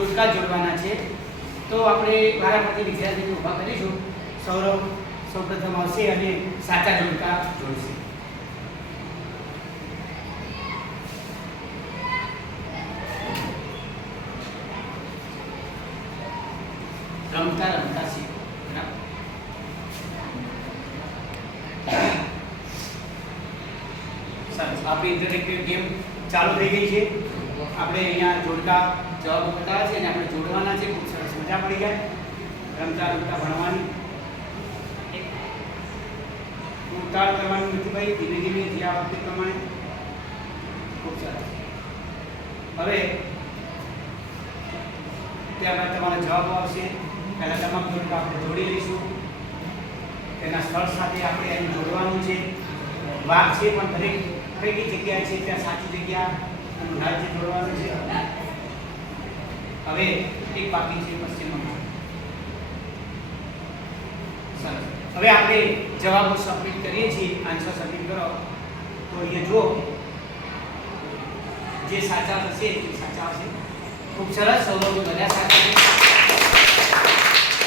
જોડકા જોડવાના છે. તો આપણે વારાફરતી વિદ્યાર્થીને ઊભા કરીશું. સૌરભ સૌપ્રથમ આવશે અને સાચા જોડકા જોડશે. રમતા રમતા શીખો. બરાબર. સરસ. આપણી ઇન્ટરેક્ટિવ ગેમ ચાલુ થઈ ગઈ છે. આપણે અહીંયા જોડકા જવાબો બતાવ્યા છે અને આપણે જોડવાના છે. ખૂબ સરસ મજા પડી જાય રમતા રમતા ભણવાની. ઉતાળ કરવાનું નથી ભાઈ, ધીમે ધીમે જે આ વખતે પ્રમાણે. ખૂબ સરસ. હવે ત્યારબાદ તમારા જવાબો આવશે. પહેલા તમામ જોડકા આપણે જોડી લઈશું. તેના સ્થળ સાથે આપણે અહીં જોડવાનું છે. વાઘ છે પણ દરેક કઈ જગ્યાએ છે ત્યાં સાચી જગ્યા અને રાજ્ય જોડવાનું છે. હવે એક બાકી છે પશ્ચિમ બંગાળ. સરસ. હવે આપણે જવાબો સબમિટ કરીએ છીએ. આન્સર સબમિટ કરો તો અહીંયા જો જે સાચા હશે તે સાચા હશે. ખૂબ સરસ. સૌરભ બધા સાચા છે.